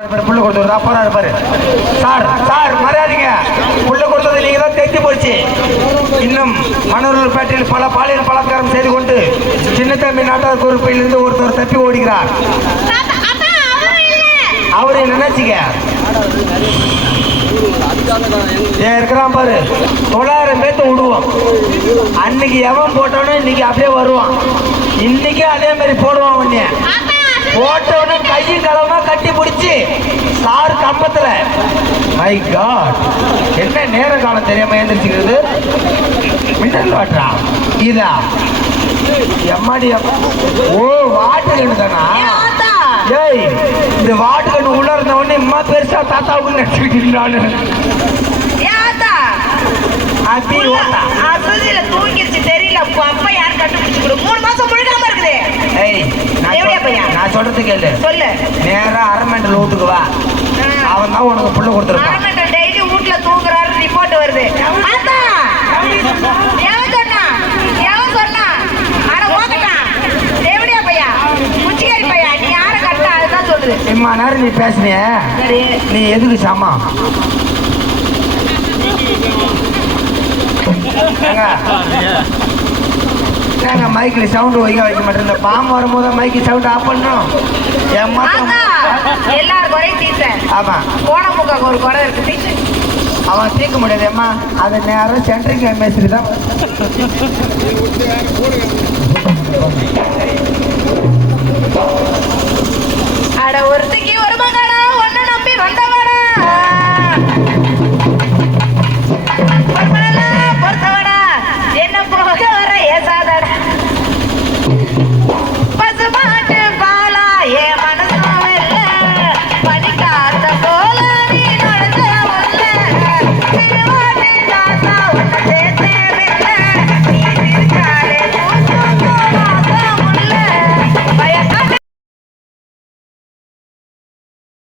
புள்ள கொடுத்தது அப்புறம் இருப்பாரு. சார் சார் மரியாதைங்க, புள்ள கொடுத்தது நீங்க தான் தெரிஞ்சு போச்சு. இன்னும் மணலூர்பேட்டையில் பல பாலியல் பலாத்காரம் செய்து கொண்டு சின்னத்தம்பி நாட்டார் குறிப்பிலிருந்து ஒருத்தர் தப்பி ஓடுகிறார். அவரை நினைச்சுங்க இருக்கிறான் பாரு, 900 பேர்த்த விடுவோம். அன்னைக்கு எவன் போட்டோன்னு இன்னைக்கு அப்படியே வருவான். இன்னைக்கு அதே மாதிரி போடுவான். உடனே போட்டவனு கையும் களமா கட்டி பிடிச்சி சார் கம்பத்துல. மை காட், என்ன நேர காலம் தெரியாம எழுந்திரிச்சுக்கிறது. மின்னல் வாட்டா இதா எம்மாடி. ஓ வாட்டு கண்ணு தானா? ஏய், இந்த வாட்டு கண்ணு உள்ள இருந்த உடனே இம்மா பெருசா தாத்தாவுக்கு நடிச்சுக்கிட்டு தூங்கிடுச்சு தெரியல. அப்பா யாரு கண்டுபிடிச்சு 3 மாசம் முழுகாம இருக்குது. நான் சொல்றது கேளு. சொல்லு. நேரா அரமெண்டல் வீட்டுக்கு வா. அவன் தான் உனக்கு புள்ள கொடுத்துருக்கான். அரமெண்டல் டெய்லி வீட்டுல தூங்குறாரு ரிப்போர்ட் வருது. எவன் சொன்னா? எவன் சொன்னா? அட ஓகட்டான் எப்படியா பையா, முச்சிகாரி பையா, நீ யார கட்டா அதுதான் சொல்லுது. இம்மா நேரம் நீ பேசுனிய, நீ எதுக்கு சாமா? மைக்ல சவுண்ட் வைக்க மாட்டேன். இந்த பாம்பு வரும்போது மைக்கு சவுண்ட் ஆஃப் பண்ணணும். எல்லாரும் குறையும் தீர்த்த. ஆமா, கோணமுக்காக ஒரு குறை இருக்கு. அவன் தீர்க்க முடியாது அம்மா. அது நேரம் சென்ட்ரிங் மேஸ்திரி தான். அட ஒருத்திக்கு ஒரு மகன்.